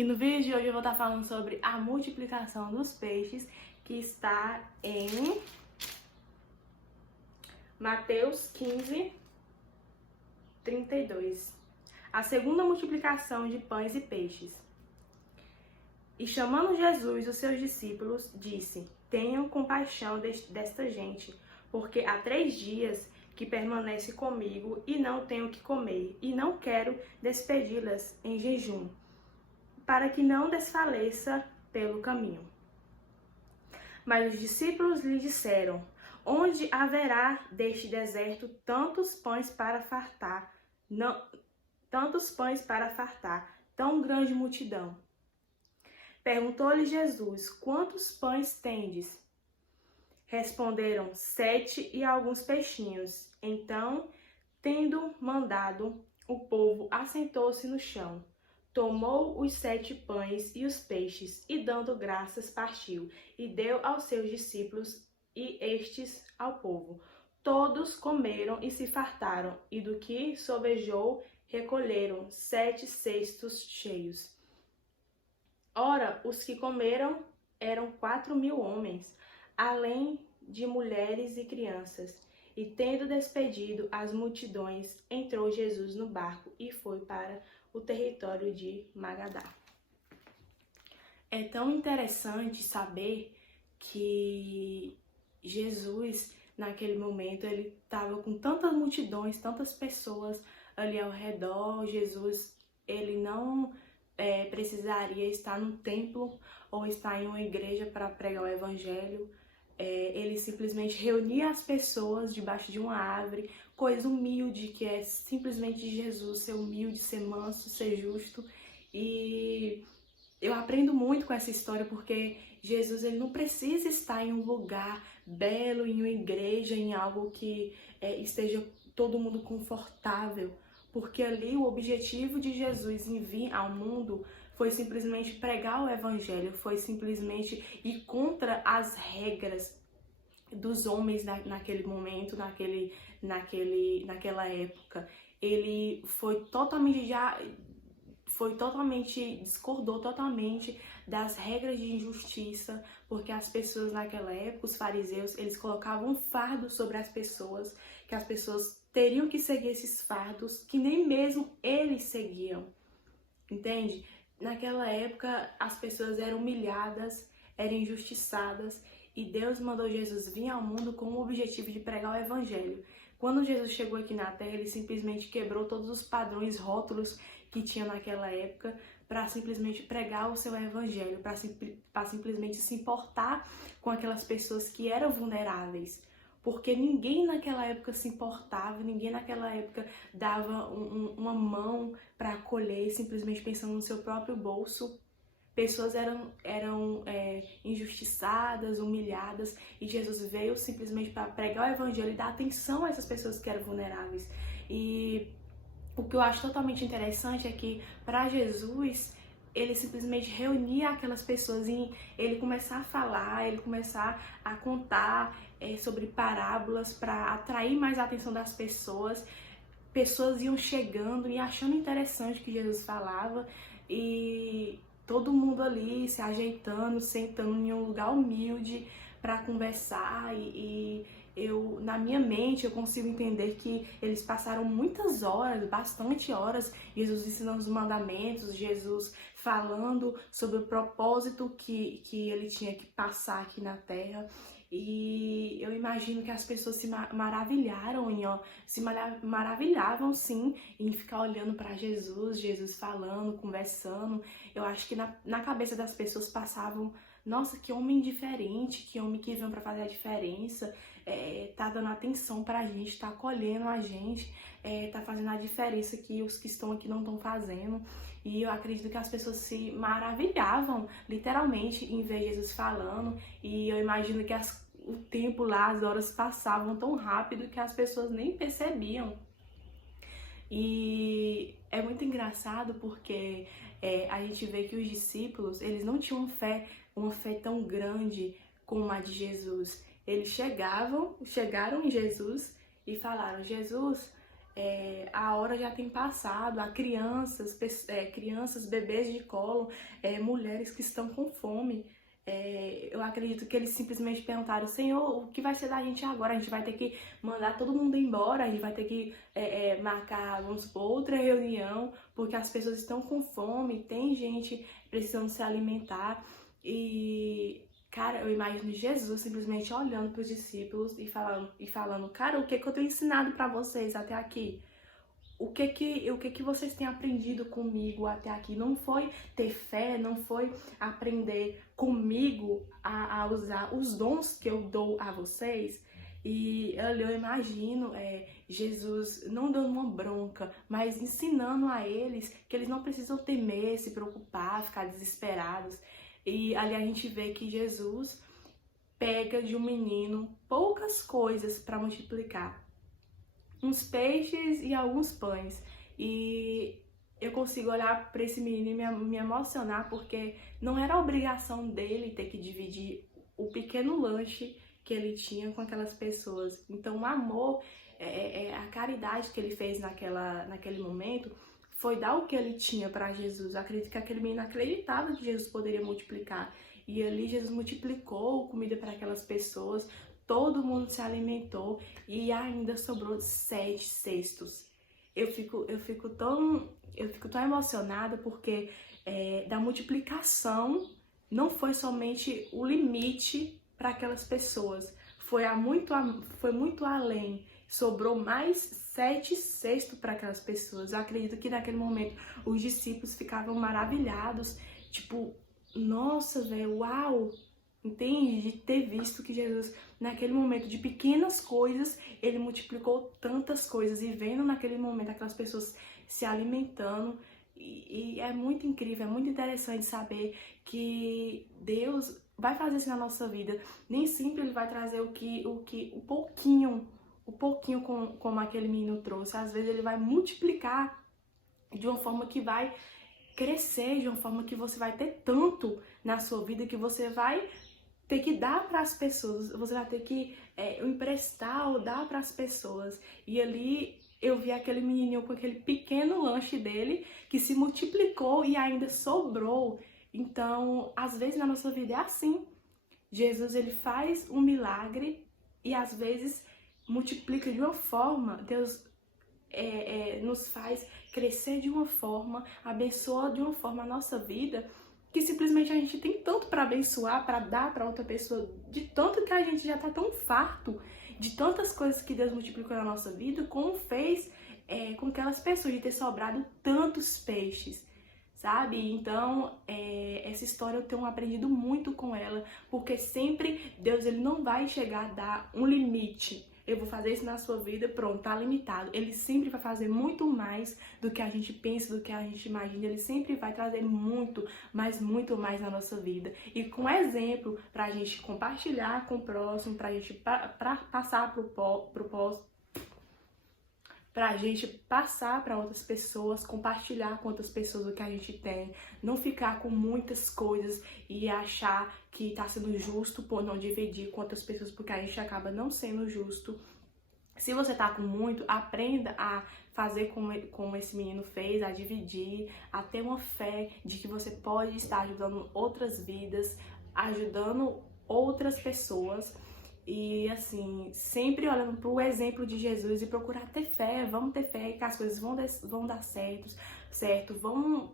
E no vídeo de hoje eu vou estar falando sobre a multiplicação dos peixes, que está em Mateus 15, 32. A segunda multiplicação de pães e peixes. E chamando Jesus os seus discípulos, disse: Tenham compaixão desta gente, porque há 3 dias que permanece comigo e não tenho o que comer, e não quero despedi-las em jejum, para que não desfaleça pelo caminho. Mas os discípulos lhe disseram: Onde haverá deste deserto tantos pães para fartar, tão grande multidão? Perguntou-lhe Jesus: Quantos pães tendes? Responderam: 7 e alguns peixinhos. Então, tendo mandado, o povo assentou-se no chão. Tomou os 7 pães e os peixes, e dando graças, partiu, e deu aos seus discípulos, e estes ao povo. Todos comeram e se fartaram, e do que sobejou, recolheram 7 cestos cheios. Ora, os que comeram eram 4.000 homens, além de mulheres e crianças. E tendo despedido as multidões, entrou Jesus no barco e foi para o território de Magadá. É tão interessante saber que Jesus, naquele momento, ele estava com tantas multidões, tantas pessoas ali ao redor. Jesus, ele não precisaria estar no templo ou estar em uma igreja para pregar o evangelho. Ele simplesmente reunia as pessoas debaixo de uma árvore, coisa humilde que é simplesmente Jesus, ser humilde, ser manso, ser justo. E eu aprendo muito com essa história porque Jesus, ele não precisa estar em um lugar belo, em uma igreja, em algo que esteja todo mundo confortável, porque ali o objetivo de Jesus em vir ao mundo foi simplesmente pregar o evangelho, foi simplesmente ir contra as regras dos homens naquele momento, naquela época. Ele discordou totalmente das regras de injustiça, porque as pessoas naquela época, os fariseus, eles colocavam um fardo sobre as pessoas, que as pessoas teriam que seguir esses fardos, que nem mesmo eles seguiam, entende? Naquela época, as pessoas eram humilhadas, eram injustiçadas, e Deus mandou Jesus vir ao mundo com o objetivo de pregar o evangelho. Quando Jesus chegou aqui na Terra, ele simplesmente quebrou todos os padrões, rótulos que tinha naquela época, para simplesmente pregar o seu evangelho, para simplesmente se importar com aquelas pessoas que eram vulneráveis. Porque ninguém naquela época se importava, ninguém naquela época dava uma mão para acolher, simplesmente pensando no seu próprio bolso. Pessoas eram injustiçadas, humilhadas, e Jesus veio simplesmente para pregar o evangelho e dar atenção a essas pessoas que eram vulneráveis. E o que eu acho totalmente interessante é que, para Jesus, ele simplesmente reunia aquelas pessoas e ele começar a falar, ele começar a contar sobre parábolas para atrair mais a atenção das pessoas. Pessoas iam chegando e achando interessante o que Jesus falava, e todo mundo ali se ajeitando, sentando em um lugar humilde para conversar. E eu, na minha mente, eu consigo entender que eles passaram muitas horas, bastante horas, Jesus ensinando os mandamentos, Jesus falando sobre o propósito que ele tinha que passar aqui na Terra. E eu imagino que as pessoas se maravilhavam sim em ficar olhando para Jesus falando, conversando. Eu acho que na cabeça das pessoas passavam: nossa, que homem diferente, que homem que veio para fazer a diferença, tá dando atenção pra gente, tá acolhendo a gente, tá fazendo a diferença que os que estão aqui não estão fazendo. E eu acredito que as pessoas se maravilhavam, literalmente, em ver Jesus falando. E eu imagino que o tempo lá, as horas passavam tão rápido que as pessoas nem percebiam. E é muito engraçado porque a gente vê que os discípulos, eles não tinham uma fé tão grande como a de Jesus. Eles chegaram em Jesus e falaram: Jesus, a hora já tem passado, há crianças, bebês de colo, mulheres que estão com fome. Eu acredito que eles simplesmente perguntaram: Senhor, o que vai ser da gente agora? A gente vai ter que mandar todo mundo embora, a gente vai ter que marcar, vamos supor, outra reunião, porque as pessoas estão com fome, tem gente precisando se alimentar. E, cara, eu imagino Jesus simplesmente olhando para os discípulos e falando: cara, o que eu tenho ensinado para vocês até aqui? O que vocês têm aprendido comigo até aqui? Não foi ter fé, não foi aprender comigo a usar os dons que eu dou a vocês? E eu imagino Jesus não dando uma bronca, mas ensinando a eles que eles não precisam temer, se preocupar, ficar desesperados. E ali a gente vê que Jesus pega de um menino poucas coisas para multiplicar. Uns peixes e alguns pães. E eu consigo olhar para esse menino e me emocionar, porque não era obrigação dele ter que dividir o pequeno lanche que ele tinha com aquelas pessoas. Então o amor, a caridade que ele fez naquele momento foi dar o que ele tinha para Jesus. Eu acredito que aquele menino acreditava que Jesus poderia multiplicar. E ali Jesus multiplicou comida para aquelas pessoas. Todo mundo se alimentou e ainda sobrou 7 cestos. Eu fico tão emocionada, porque da multiplicação não foi somente o limite para aquelas pessoas. Foi muito além. Sobrou mais 7 cestos para aquelas pessoas. Eu acredito que naquele momento os discípulos ficavam maravilhados. Tipo, nossa, velho, uau! Entende? De ter visto que Jesus, naquele momento de pequenas coisas, ele multiplicou tantas coisas, e vendo naquele momento aquelas pessoas se alimentando. E é muito incrível, é muito interessante saber que Deus vai fazer isso na nossa vida. Nem sempre ele vai trazer o pouquinho como aquele menino trouxe. Às vezes ele vai multiplicar de uma forma que vai crescer, de uma forma que você vai ter tanto na sua vida que você vai ter que dar para as pessoas, você vai ter que emprestar ou dar para as pessoas. E ali eu vi aquele menininho com aquele pequeno lanche dele que se multiplicou e ainda sobrou. Então, às vezes na nossa vida é assim. Jesus, ele faz um milagre e às vezes multiplica de uma forma. Deus nos faz crescer de uma forma, abençoa de uma forma a nossa vida, que simplesmente a gente tem tanto para abençoar, para dar para outra pessoa, de tanto que a gente já tá tão farto de tantas coisas que Deus multiplicou na nossa vida, como fez com aquelas pessoas, de ter sobrado tantos peixes, sabe? Então, essa história eu tenho aprendido muito com ela, porque sempre Deus, ele não vai chegar a dar um limite. Eu vou fazer isso na sua vida, pronto, tá limitado. Ele sempre vai fazer muito mais do que a gente pensa, do que a gente imagina. Ele sempre vai trazer muito mais na nossa vida. E com exemplo, pra gente compartilhar com o próximo, pra gente passar pro próximo, pra gente passar para outras pessoas, compartilhar com outras pessoas o que a gente tem, não ficar com muitas coisas e achar que tá sendo justo por não dividir com outras pessoas, porque a gente acaba não sendo justo. Se você tá com muito, aprenda a fazer como esse menino fez, a dividir, a ter uma fé de que você pode estar ajudando outras vidas, ajudando outras pessoas. E assim, sempre olhando para o exemplo de Jesus e procurar ter fé. Vamos ter fé que as coisas vão dar certo, vamos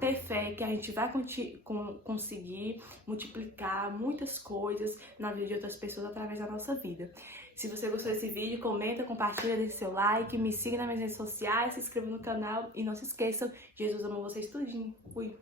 ter fé que a gente vai conseguir multiplicar muitas coisas na vida de outras pessoas através da nossa vida. Se você gostou desse vídeo, comenta, compartilha, deixe seu like, me siga nas minhas redes sociais, se inscreva no canal e não se esqueçam, Jesus ama vocês tudinho. Fui!